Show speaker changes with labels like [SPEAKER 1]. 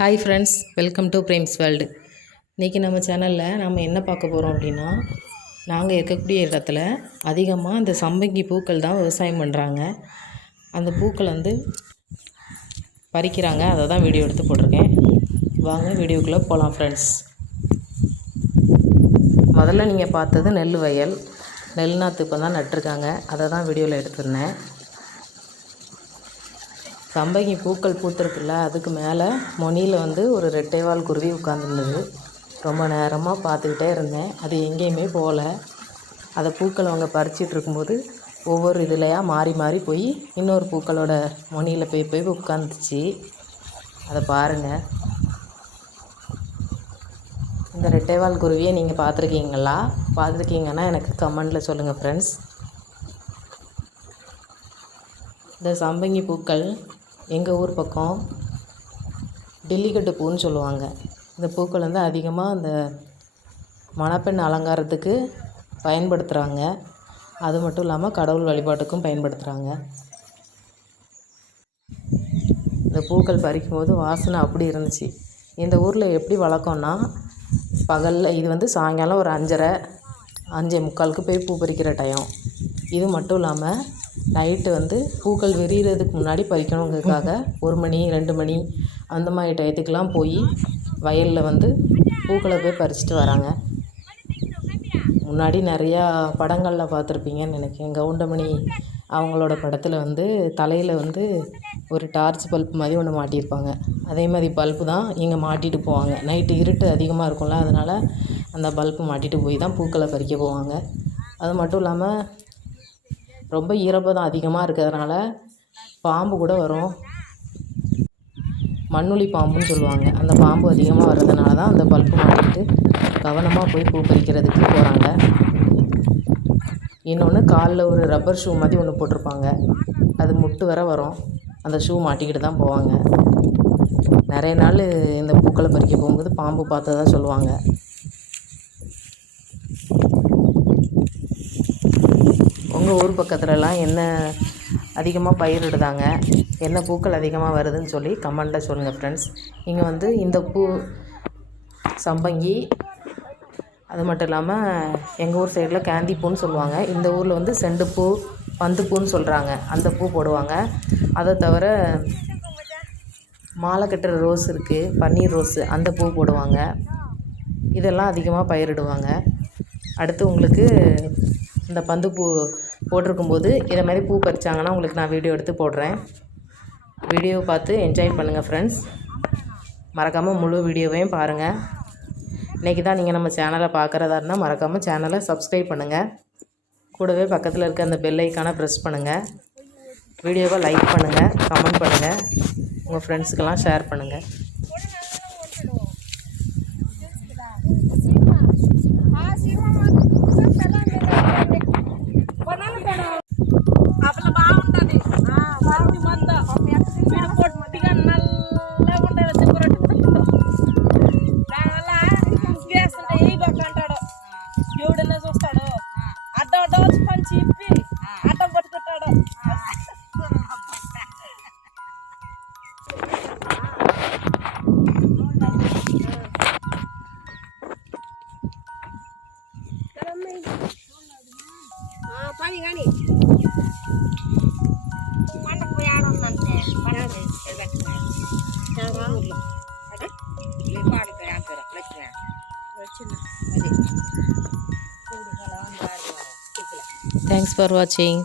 [SPEAKER 1] Hi friends welcome to frames world இன்றைக்கி நம்ம சேனலில் நம்ம என்ன பார்க்க போகிறோம் அப்படின்னா நாங்கள் இருக்கக்கூடிய இடத்துல அதிகமாக இந்த சம்பங்கி பூக்கள் தான் விவசாயம் பண்ணுறாங்க அந்த பூக்கள் வந்து பறிக்கிறாங்க. அதை தான் வீடியோ எடுத்து போட்டிருக்கேன். வாங்க வீடியோக்குள்ளே போகலாம் ஃப்ரெண்ட்ஸ் முதல்ல நீங்கள் பார்த்தது நெல் வயல். நெல் நாற்று இப்போ தான் நட்டிருக்காங்க. அதை தான் வீடியோவில் எடுத்துருந்தேன். சம்பங்கி பூக்கள் பூத்துருக்குல்ல அதுக்கு மேலே மொனியில் வந்து ஒரு ரெட்டைவால் குருவி உட்காந்துருந்தது ரொம்ப நேரமாக பார்த்துக்கிட்டே இருந்தேன். அது எங்கேயுமே போகல அதை பூக்கள் அவங்க பறிச்சிட்டு இருக்கும்போது ஒவ்வொரு இதுலையாக மாறி மாறி போய் இன்னொரு பூக்களோட மொனியில் போய் போய் உட்காந்துச்சு அதை பாருங்கள் இந்த ரெட்டைவால் குருவியை நீங்கள் பார்த்துருக்கீங்களா? பார்த்துருக்கீங்கன்னா எனக்கு கமெண்டில் சொல்லுங்கள் ஃப்ரெண்ட்ஸ் இந்த சம்பங்கி பூக்கள் எங்கள் ஊர் பக்கம் டெல்லிக்கட்டு பூன்னு சொல்லுவாங்க. இந்த பூக்கள் வந்து அதிகமாக அந்த மணப்பெண் அலங்காரத்துக்கு பயன்படுத்துகிறாங்க அது மட்டும் இல்லாமல் கடவுள் வழிபாட்டுக்கும் பயன்படுத்துகிறாங்க இந்த பூக்கள் பறிக்கும்போது வாசனை அப்படி இருந்துச்சு. இந்த ஊரில் எப்படி வழக்கம்னா பகலில் இது வந்து சாயங்காலம் ஒரு அஞ்சரை அஞ்சே முக்காலுக்கு போய் பூ பறிக்கிற டைம் இது மட்டும் இல்லாமல் நைட்டு வந்து பூக்கள் விரிகிறதுக்கு முன்னாடி பறிக்கணுங்கிறதுக்காக ஒரு மணி ரெண்டு மணி அந்த மாதிரி டயத்துக்கெலாம் போய் வயலில் வந்து பூக்களை போய் பறிச்சுட்டு வராங்க. முன்னாடி நிறையா படங்களில் பார்த்துருப்பீங்கன்னு நினைக்கிறேன். கவுண்டமணி அவங்களோட படத்தில் வந்து தலையில் வந்து ஒரு டார்ச் பல்ப் மாதிரி ஒன்று மாட்டியிருப்பாங்க. அதே மாதிரி பல்ப்பு தான் இங்கே மாட்டிட்டு போவாங்க. நைட்டு இருட்டு அதிகமாக இருக்கும்ல அதனால் அந்த பல்ப்பு மாட்டிட்டு போய் தான் பூக்களை பறிக்க போவாங்க. அது மட்டும் இல்லாமல் ரொம்ப ஈரப்பதம் அதிகமாக இருக்கிறதுனால பாம்பு கூட வரும். மண்ணுளி பாம்புன்னு சொல்லுவாங்க. அந்த பாம்பு அதிகமாக வர்றதுனால தான் அந்த பல்பு மாட்டிட்டு கவனமாக போய் பூ பறிக்கிறதுக்கு போகிறாங்க இன்னொன்று காலில் ஒரு ரப்பர் ஷூ மாதிரி ஒன்று போட்டிருப்பாங்க. அது முட்டு வர வரும். அந்த ஷூ மாட்டிக்கிட்டு தான் போவாங்க. நிறைய நாள் இந்த பூக்களை பறிக்க போகும்போது பாம்பு பார்த்ததா சொல்லுவாங்க. உங்கள் ஊர் பக்கத்துலலாம் என்ன அதிகமாக பயிரிடுதாங்க என்ன பூக்கள் அதிகமாக வருதுன்னு சொல்லி கமெண்டில் சொல்லுங்கள் ஃப்ரெண்ட்ஸ் இங்கே வந்து இந்த பூ சம்பங்கி அது மட்டும் இல்லாமல் எங்கள் ஊர் சைடில் கேந்தி பூன்னு சொல்லுவாங்க. இந்த ஊரில் வந்து செண்டுப்பூ பந்துப்பூன்னு சொல்கிறாங்க அந்த பூ போடுவாங்க. அதை தவிர மாலை கட்டுற ரோஸ் இருக்குது பன்னீர் ரோஸு அந்த பூ போடுவாங்க. இதெல்லாம் அதிகமாக பயிரிடுவாங்க. அடுத்து உங்களுக்கு இந்த பந்து பூ போட்டிருக்கும்போது இதை மாதிரி பூ பறிச்சாங்கன்னா உங்களுக்கு நான் வீடியோ எடுத்து போடுறேன். வீடியோ பார்த்து என்ஜாய் பண்ணுங்கள் ஃப்ரெண்ட்ஸ் மறக்காமல் முழு வீடியோவையும் பாருங்கள் இன்றைக்கி தான் நீங்கள் நம்ம சேனலை பார்க்குறதா இருந்தால் மறக்காமல் சேனலை சப்ஸ்கிரைப் பண்ணுங்கள் கூடவே பக்கத்தில் இருக்க அந்த பெல் ஐக்கானை ப்ரெஸ் பண்ணுங்கள் வீடியோவை லைக் பண்ணுங்கள் கமெண்ட் பண்ணுங்கள் உங்கள் ஃப்ரெண்ட்ஸுக்கெல்லாம் ஷேர் பண்ணுங்கள்
[SPEAKER 2] పని కానీ పండగ ఏడుందంటే పని పెట్టినాడు అదే పాడు పేరు లక్ష్మి వచ్చింది అది
[SPEAKER 1] థ్యాంక్స్ ఫర్ వాచింగ్